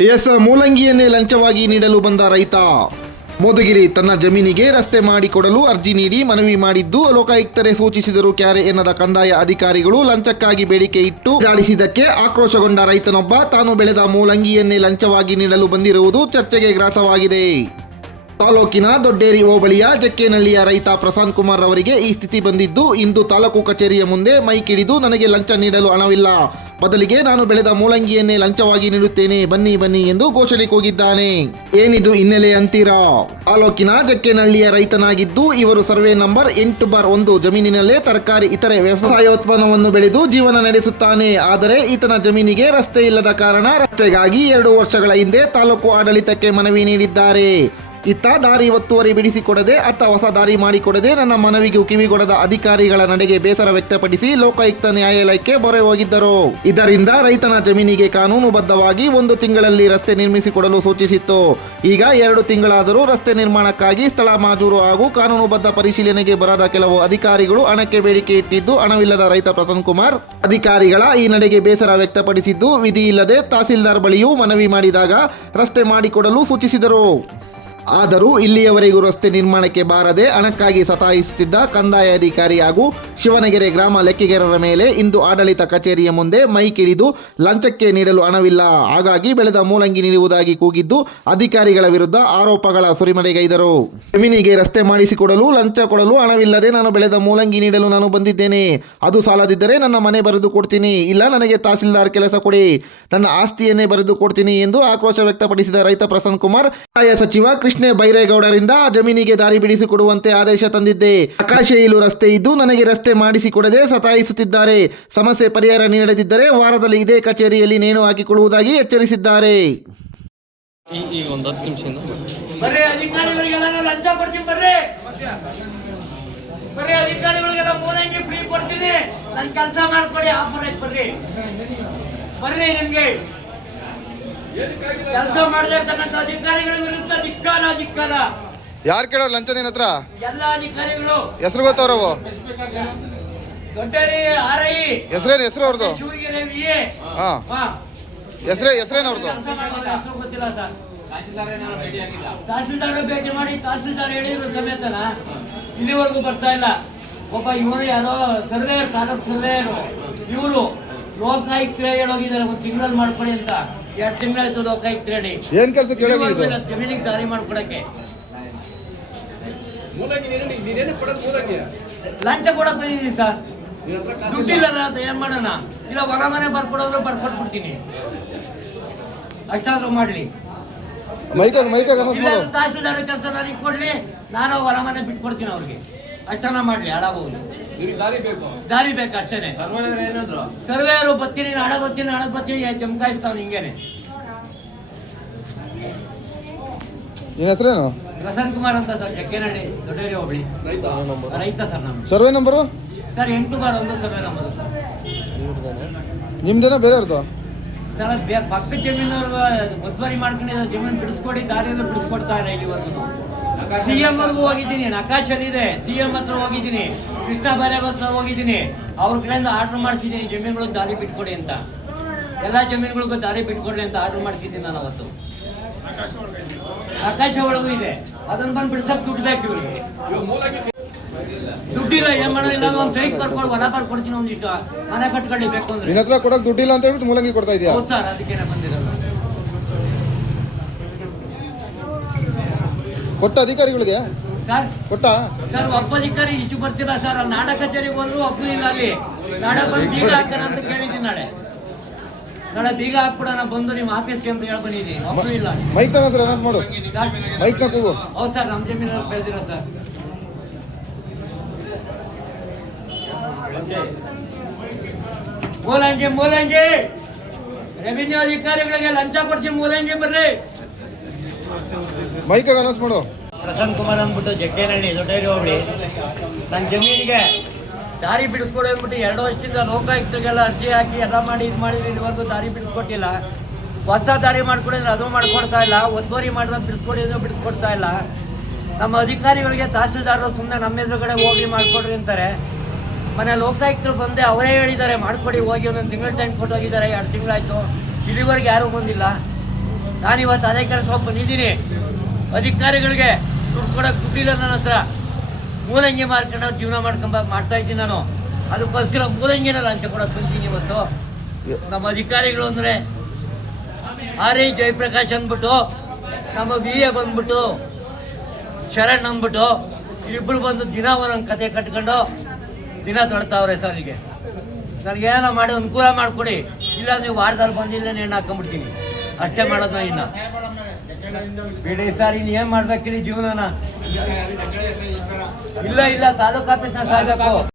S ಮೂಲಂಗಿಯನ್ನೇ ಲಂಚವಾಗಿ ನೀಡಲು ಬಂದ ರೈತ. ಮೋದಗಿರಿ ತನ್ನ ಜಮೀನಿಗೆ ರಸ್ತೆ ಮಾಡಿಕೊಡಲು ಅರ್ಜಿ ನೀಡಿ ಮನವಿ ಮಾಡಿದ್ದು ಲೋಕಾಯುಕ್ತರೇ ಸೂಚಿಸಿದರು. ಕ್ಯಾರೆ ಎನ್ನದ ಕಂದಾಯ ಅಧಿಕಾರಿಗಳು ಲಂಚಕ್ಕಾಗಿ ಬೇಡಿಕೆ ಇಟ್ಟು ಜಾಡಿಸಿದ್ದಕ್ಕೆ ಆಕ್ರೋಶಗೊಂಡ ರೈತನೊಬ್ಬ ತಾನು ಬೆಳೆದ ಮೂಲಂಗಿಯನ್ನೇ ಲಂಚವಾಗಿ ನೀಡಲು ಬಂದಿರುವುದು ಚರ್ಚೆಗೆ ಗ್ರಾಸವಾಗಿದೆ. ತಾಲೂಕಿನ ದೊಡ್ಡೇರಿ ಹೋಬಳಿಯ ಜಕ್ಕೇನಹಳ್ಳಿಯ ರೈತ ಪ್ರಶಾಂತ್ ಕುಮಾರ್ ಅವರಿಗೆ ಈ ಸ್ಥಿತಿ ಬಂದಿದ್ದು, ಇಂದು ತಾಲೂಕು ಕಚೇರಿಯ ಮುಂದೆ ಮೈಕಿಡಿದು ನನಗೆ ಲಂಚ ನೀಡಲು ಹಣವಿಲ್ಲ. ಬದಲಿಗೆ ನಾನು ಬೆಳೆದ ಮೂಲಂಗಿಯನ್ನೇ ಲಂಚವಾಗಿ ನೀಡುತ್ತೇನೆ, ಬನ್ನಿ ಬನ್ನಿ ಎಂದು ಘೋಷಣೆ ಕೂಗಿದ್ದಾನೆ. ಏನಿದು ಹಿನ್ನೆಲೆ ಅಂತೀರಾ? ತಾಲೂಕಿನ ಜಕ್ಕೇನಹಳ್ಳಿಯ ರೈತನಾಗಿದ್ದು, ಇವರು ಸರ್ವೆ ನಂಬರ್ ಎಂಟು ಬಾರ್ ಒಂದು ಜಮೀನಿನಲ್ಲೇ ತರಕಾರಿ, ಇತರೆ ವ್ಯವಸಾಯೋತ್ಪನ್ನವನ್ನು ಬೆಳೆದು ಜೀವನ ನಡೆಸುತ್ತಾನೆ. ಆದರೆ ಈತನ ಜಮೀನಿಗೆ ರಸ್ತೆ ಇಲ್ಲದ ಕಾರಣ ರಸ್ತೆಗಾಗಿ ಎರಡು ವರ್ಷಗಳ ಹಿಂದೆ ತಾಲೂಕು ಆಡಳಿತಕ್ಕೆ ಮನವಿ ನೀಡಿದ್ದಾರೆ. ಇತ್ತ ದಾರಿ ಒತ್ತುವರಿ ಬಿಡಿಸಿಕೊಡದೆ, ಅತ್ತ ಹೊಸ ದಾರಿ ಮಾಡಿಕೊಡದೆ ನನ್ನ ಮನವಿಗೂ ಕಿವಿಗೊಡದ ಅಧಿಕಾರಿಗಳ ನಡೆಗೆ ಬೇಸರ ವ್ಯಕ್ತಪಡಿಸಿ ಲೋಕಾಯುಕ್ತ ನ್ಯಾಯಾಲಯಕ್ಕೆ ಮೊರೆ ಹೋಗಿದ್ದರು. ಇದರಿಂದ ರೈತನ ಜಮೀನಿಗೆ ಕಾನೂನುಬದ್ಧವಾಗಿ ಒಂದು ತಿಂಗಳಲ್ಲಿ ರಸ್ತೆ ನಿರ್ಮಿಸಿಕೊಡಲು ಸೂಚಿಸಿತ್ತು. ಈಗ ಎರಡು ತಿಂಗಳಾದರೂ ರಸ್ತೆ ನಿರ್ಮಾಣಕ್ಕಾಗಿ ಸ್ಥಳ ಮಾಜೂರು ಹಾಗೂ ಕಾನೂನುಬದ್ಧ ಪರಿಶೀಲನೆಗೆ ಬರದ ಕೆಲವು ಅಧಿಕಾರಿಗಳು ಹಣಕ್ಕೆ ಬೇಡಿಕೆ ಇಟ್ಟಿದ್ದು, ಹಣವಿಲ್ಲದ ರೈತ ಪ್ರಸನ್ ಕುಮಾರ್, ಅಧಿಕಾರಿಗಳ ಈ ನಡೆಗೆ ಬೇಸರ ವ್ಯಕ್ತಪಡಿಸಿದ್ದು, ವಿಧಿ ಇಲ್ಲದೆ ತಹಸೀಲ್ದಾರ್ ಬಳಿಯೂ ಮನವಿ ಮಾಡಿದಾಗ ರಸ್ತೆ ಮಾಡಿಕೊಡಲು ಸೂಚಿಸಿದರು. ಆದರೂ ಇಲ್ಲಿಯವರೆಗೂ ರಸ್ತೆ ನಿರ್ಮಾಣಕ್ಕೆ ಬಾರದೆ ಹಣಕ್ಕಾಗಿ ಸತಾಯಿಸುತ್ತಿದ್ದ ಕಂದಾಯ ಅಧಿಕಾರಿ ಹಾಗೂ ಶಿವನಗೆರೆ ಗ್ರಾಮ ಲೆಕ್ಕಿಗರರ ಮೇಲೆ ಇಂದು ಆಡಳಿತ ಕಚೇರಿಯ ಮುಂದೆ ಮೈಕಿಡಿದು ಲಂಚಕ್ಕೆ ನೀಡಲು ಹಣವಿಲ್ಲ. ಹಾಗಾಗಿ ಬೆಳೆದ ಮೂಲಂಗಿ ನೀಡುವುದಾಗಿ ಕೂಗಿದ್ದು ಅಧಿಕಾರಿಗಳ ವಿರುದ್ಧ ಆರೋಪಗಳ ಸುರಿಮಳೆಗೈದರು ಜಮೀನಿಗೆ ರಸ್ತೆ ಮಾಡಿಸಿಕೊಡಲು ಲಂಚ ಕೊಡಲು ಹಣವಿಲ್ಲದೆ ನಾನು ಬೆಳೆದ ಮೂಲಂಗಿ ನೀಡಲು ನಾನು ಬಂದಿದ್ದೇನೆ. ಅದು ಸಾಲದಿದ್ದರೆ ನನ್ನ ಮನೆ ಬರೆದು ಕೊಡ್ತೀನಿ. ಇಲ್ಲ, ನನಗೆ ತಹಸೀಲ್ದಾರ್ ಕೆಲಸ ಕೊಡಿ. ನನ್ನ ಆಸ್ತಿಯನ್ನೇ ಬರೆದು ಕೊಡ್ತೀನಿ ಎಂದು ಆಕ್ರೋಶ ವ್ಯಕ್ತಪಡಿಸಿದ ರೈತ ಪ್ರಸನ್ನ ಕುಮಾರ್ ಸಚಿವ ಕೃಷ್ಣ ಬೈರೇಗೌಡರಿಂದ ಜಮೀನಿಗೆ ದಾರಿ ಬಿಡಿಸಿಕೊಡುವಂತೆ ಆದೇಶ ತಂದಿದ್ದೆ. ಆಕಾಶೇಯಿಲು ರಸ್ತೆ ಇದ್ದು ನನಗೆ ರಸ್ತೆ ಮಾಡಿಸಿಕೊಡದೆ ಸತಾಯಿಸುತ್ತಿದ್ದಾರೆ. ಸಮಸ್ಯೆ ಪರಿಹಾರ ನೀಡದಿದ್ದರೆ ವಾರದಲ್ಲಿ ಇದೇ ಕಚೇರಿಯಲ್ಲಿ ನೇಣು ಹಾಕಿಕೊಳ್ಳುವುದಾಗಿ ಎಚ್ಚರಿಸಿದ್ದಾರೆ. ಬರ್ರಿ ಅಧಿಕಾರಿಗಳಿಗೆಲ್ಲ ಕೆಲಸ ಕೆಲಸ ಮಾಡದಿರ್ತಕ್ಕಂಥ ಅಧಿಕಾರಿಗಳ ವಿರುದ್ಧ ಧಿಕ್ಕಾರ ಧಿಕ್ಕಾರ. ಯಾರು ಕೇಳೋರು ಲಂಚ ನಿನ್ನ ಹತ್ರ? ಎಲ್ಲ ಅಧಿಕಾರಿಗಳು. ಹೆಸರು ಗೊತ್ತವ್ರವು ದೊಡ್ಡರಿ ಆರೈ ಹೆಸರೇನು ಹೆಸರು ಅವ್ರದ್ದು ಶಿವಗಿರಿ ವಿ ಎ. ಹಾ. ಹಾ. ಹೆಸರೇ ಹೆಸರೇನು ಅವ್ರದ್ದು ತಹಸೀಲ್ದಾರ ಮಾಡೋರ ಹೆಸರು ಗೊತ್ತಿಲ್ಲ ಸರ್. ತಹಸೀಲ್ದಾರ್ ಭೇಟಿ ಮಾಡಿ ತಹಸೀಲ್ದಾರ್ ಹೇಳಿದ್ರು ಸಮೇತನ. ಇಲ್ಲಿವರೆಗೂ ಬರ್ತಾ ಇಲ್ಲ. ಒಬ್ಬ ಇವರು ಯಾರೋ ಸರ್ವೇಯರ್ ತಾಲೂಕ್ ಸರ್ವೇಯರು. ಇವರು ಲೋಕಾಯುಕ್ತರೇ ಹೇಳೋಗಿದ್ದಾರೆ ಒಂದು ತಿಂಗಳಲ್ಲಿ ಮಾಡ್ಕೊಡಿ ಅಂತ. ಎರಡು ತಿಂಗಳಾಯ್ತು ಲೋಕಾಯುಕ್ತರು ಹೇಳಿ ಏನ್ ಕೆಲಸ ಜಮೀನಿಗೆ ದಾರಿ ಮಾಡ್ಕೊಡಕ್ಕೆ. ಮೂಲಂಗಿ ನೀನು ನೀನೇನು ಕೊಡೋದು ಮೂಲಂಗಿ? ಲಂಚ ಕೊಡಕ್ ಬಂದಿದ್ದೀನಿ ಸರ್. ದುಡ್ಡಿಲ್ಲ ಅಂತ ಏನ್ ಮಾಡೋಣ? ಇಲ್ಲ ಹೊರ ಮನೆ ಬರ್ಕೊಡೋದ್ರು ಬರ್ಕೊಟ್ಬಿಡ್ತೀನಿ. ಅಷ್ಟಾದ್ರೂ ಮಾಡ್ಲಿ. ತಹಸೀಲ್ದಾರ್ ಕೆಲಸ ನನಗೆ ಕೊಡ್ಲಿ. ನಾನು ಹೊರ ಮನೆ ಬಿಟ್ಕೊಡ್ತೀನಿ ಅವ್ರಿಗೆ. ಅಷ್ಟನ್ನ ಮಾಡ್ಲಿ ಹಾಳಾಗೋಗಿ ದಾರಿ ಬೇಕು. ದಾರಿ ಬೇಕು ಅಷ್ಟೇನೆ. ಸರ್ವೇರು ಬತ್ತೀನಿ ಹಣ ಬತ್ತೀನಿ ಹಣ ಬತ್ತೀನಿ ಜಮಕಾಯಿಸ್ತಾವ್ ಹಿಂಗೇನೆ ನಿನ್ನ ಹೆಸರೇನು? ಪ್ರಸನ್ ಕುಮಾರ್ ಅಂತ ಸರ್ ಜಕ್ಕೇನಹಳ್ಳಿ ದೊಡ್ಡೇರಿ ಹೋಬಳಿ. ರೈತ? ರೈತ ಸರ್ ನಮ್ಮ ಸರ್ವೆ ನಂಬರು? ಸರ್ ಎಂಟು ಬಾರ್ ಒಂದು ಸರ್ವೆ ನಂಬರ್ ಸರ್. ನಿಮ್ದೇನೋ ಬೇರೆಯವ್ರದ್ದು ಸರ್ ಪಕ್ಕದ ಜಮೀನವ್ರು ಒತ್ತುವರಿ ಮಾಡ್ಕೊಂಡಿದ್ದ ಜಮೀನು ಬಿಡಿಸ್ಕೊಡಿ ದಾರಿಯಲ್ಲಿ ಬಿಡಿಸ್ಕೊಡ್ತಾ ಇಲ್ಲ ಇಲ್ಲಿವರೆಗೂ ಸಿ ಎಂ ವರ್ಗೂ ಹೋಗಿದ್ದೀನಿ ನಕಾಶಲ್ಲಿದೆ ಸಿ ಎಂ ಹತ್ರ ಹೋಗಿದ್ದೀನಿ ಕೃಷ್ಣ ಬೈರಾಗ್ ಹತ್ರ ಹೋಗಿದ್ದೀನಿ. ಅವ್ರ ಕಡೆಯಿಂದ ಆರ್ಡರ್ ಮಾಡ್ತಿದ್ದೀನಿ ಜಮೀನುಗಳಿಗೆ ದಾರಿ ಬಿಟ್ಕೊಡಿ ಅಂತ. ಎಲ್ಲ ಜಮೀನುಗಳಿಗೂ ದಾರಿ ಬಿಟ್ಕೊಡ್ಲಿ ಅಂತ ಆರ್ಡರ್ ಮಾಡ್ತಿದ್ದೀನಿ ನಾನು ಅವತ್ತು. ಆಕಾಶ ಒಳಗೂ ಇದೆ. ಅದನ್ನ ಬಂದು ಬಿಡ್ಸಕ್ ದುಡ್ಡು ಬೇಕು ಇವ್ರಿಗೆ. ದುಡ್ಡಿಲ್ಲ ಏನ್ ಮಾಡೋದಿಲ್ಲ ಒಂದು ಸೈಟ್ ಬರ್ಕೊಂಡು ಹೊಲ ಬರ್ಕೊಡ್ತೀನಿ ಒಂದಿಷ್ಟು ಮನೆ ಕಟ್ಕೊಳ್ಳಿ ಬೇಕು ಅಂದ್ರೆ. ನಿನ್ನ ಹತ್ರ ಕೊಡಕ್ ದುಡ್ಡಿಲ್ಲ ಅಂತ ಹೇಳ್ಬಿಟ್ಟು ಮೂಲಂಗಿ ಕೊಡ್ತಾ ಇದೆಯಾ? ಅದಕ್ಕೆ ಸರ್ ಅದಕ್ಕೇನೆ ಕೊಟ್ಟ ಅಧಿಕಾರಿಗಳಿಗೆ? ಸರ್. ಕೊಟ್ಟ? ಸರ್ ಒಬ್ಬ ಅಧಿಕಾರಿ ಇಷ್ಟು ಬರ್ತಿಲ್ಲ ಸರ್? ಅಲ್ಲಿ ನಾಡ ಕಚೇರಿಗೆ ಹೋದ್ರು ಒಬ್ಬನಿಲ್ಲ ಅಲ್ಲಿ. ನಾಳೆ ಬಂದು ಬೀಗ ಹಾಕೋಣ ಅಂತ ಕೇಳಿದ್ದೀನಿ ನಾಳೆ. ನಾಳೆ ಬೀಗ ಹಾಕ್ಬಿಡೋಣ ಬಂದು ನಿಮ್ಮ ಆಫೀಸ್ಗೆ ಅಂತ ಹೇಳಿ ಬಂದಿದ್ದೀನಿ. ಒಬ್ಬರು ಇಲ್ಲ ಮೈಕ್ ತಗ ಸರ್ ಅನೌನ್ಸ್ ಮಾಡು. ಸರ್. ಮೈಕ್ನ ಹೌದು ಸರ್ ನಮ್ಮ ಜಮೀನಲ್ಲಿ ಬೆಳೆದಿರೋ ಸರ್? ಮೂಲಂಗಿ ಮೂಲಂಗಿ! ರೆವಿನ್ಯೂ ಅಧಿಕಾರಿಗಳಿಗೆ ಲಂಚ ಕೊಡ್ತೀವಿ ಮೂಲಂಗಿ ಬರ್ರಿ. ಮೈಕಾಗ ಅನೌನ್ಸ್ ಮಾಡು. ಪ್ರಸನ್ನ ಕುಮಾರ್ ಅಂದ್ಬಿಟ್ಟು ಜಗ್ಗೇನಹಳ್ಳಿ ದೊಡ್ಡೇರಿ ಹೋಗ್ಲಿ ನನ್ನ ಜಮೀನಿಗೆ ದಾರಿ ಬಿಡಿಸ್ಕೊಡು ಅಂದ್ಬಿಟ್ಟು ಎರಡು ವರ್ಷದಿಂದ ಲೋಕಾಯುಕ್ತರಿಗೆಲ್ಲ ಅರ್ಜಿ ಹಾಕಿ ಎಲ್ಲ ಮಾಡಿ ಇದು ಮಾಡಿದ್ರೆ ಇದುವರೆಗೂ ದಾರಿ ಬಿಡಿಸ್ಕೊಟ್ಟಿಲ್ಲ. ಹೊಸ ದಾರಿ ಮಾಡ್ಕೊಡಿದ್ರೆ ಅದು ಮಾಡ್ಕೊಡ್ತಾ ಇಲ್ಲ. ಒತ್ತುವರಿ ಮಾಡಿದ್ರೆ ಬಿಡಿಸ್ಕೊಡಿ ಅಂದ್ರೆ ಬಿಡಿಸ್ಕೊಡ್ತಾ ಇಲ್ಲ. ನಮ್ಮ ಅಧಿಕಾರಿಗಳಿಗೆ ತಹಸೀಲ್ದಾರರು ಸುಮ್ಮನೆ ನಮ್ಮ ಎದುರುಗಡೆ ಹೋಗಿ ಮಾಡ್ಕೊಡ್ರಿ ಅಂತಾರೆ. ಮನೆ ಲೋಕಾಯುಕ್ತರು ಬಂದೆ ಅವರೇ ಹೇಳಿದ್ದಾರೆ, ಮಾಡ್ಕೊಡಿ, ಹೋಗಿ ಒಂದೊಂದು ತಿಂಗಳ ಟೈಮ್ ಕೊಟ್ಟು ಹೋಗಿದ್ದಾರೆ, ಎರಡು ತಿಂಗಳಾಯ್ತು ಇಲ್ಲಿವರೆಗೆ ಯಾರೂ ಬಂದಿಲ್ಲ. ನಾನು ಇವತ್ತು ಅದೇ ಕೆಲಸ ಬಂದಿದ್ದೀನಿ. ಅಧಿಕಾರಿಗಳಿಗೆ ದುಡ್ಡು ಕೊಡೋಕೆ ದುಡ್ಡಿಲ್ಲ ನನ್ನ ಹತ್ರ. ಮೂಲಂಗಿ ಮಾರ್ಕೊಂಡು ಜೀವನ ಮಾಡ್ಕೊಂಬ, ಮಾಡ್ತಾ ಇದ್ದೀನಿ ನಾನು. ಅದಕ್ಕೋಸ್ಕರ ಮೂಲಂಗಿನ ಲಂಚ ಕೊಡೋಕೆ ಬಂದೀನಿ ಇವತ್ತು. ನಮ್ಮ ಅಧಿಕಾರಿಗಳು ಅಂದರೆ ಆರ್ ಎ ಜಯಪ್ರಕಾಶ್ ಅಂದ್ಬಿಟ್ಟು, ನಮ್ಮ ಬಿ ಎ ಬಂದ್ಬಿಟ್ಟು, ಶರಣ್ ಅಂದ್ಬಿಟ್ಟು ಇಬ್ಬರು ಬಂದು ದಿನ ಒಂದೊಂದು ಕತೆ ಕಟ್ಕೊಂಡು ದಿನ ತೊಡ್ತಾವ್ರೆ ಸರ್ ನನಗೇನ ಮಾಡಿ ಅನುಕೂಲ ಮಾಡಿಕೊಡಿ. ಇಲ್ಲ ನೀವು ವಾರದಲ್ಲಿ ಬಂದಿಲ್ಲ ನೇಣು ಹಾಕೊಂಡ್ಬಿಡ್ತೀನಿ. ಅಷ್ಟೇ ಮಾಡೋದ ಇನ್ನ. ಬಿಡಿ ಸರ್ ಇನ್ ಏನ್ ಮಾಡ್ಬೇಕಿಲ್ಲ ಜೀವನನ? ಇಲ್ಲ ಇಲ್ಲ ತಾಲೂಕು ಆಫೀಸ್ನ ಸಾಯ್ಬೇಕು.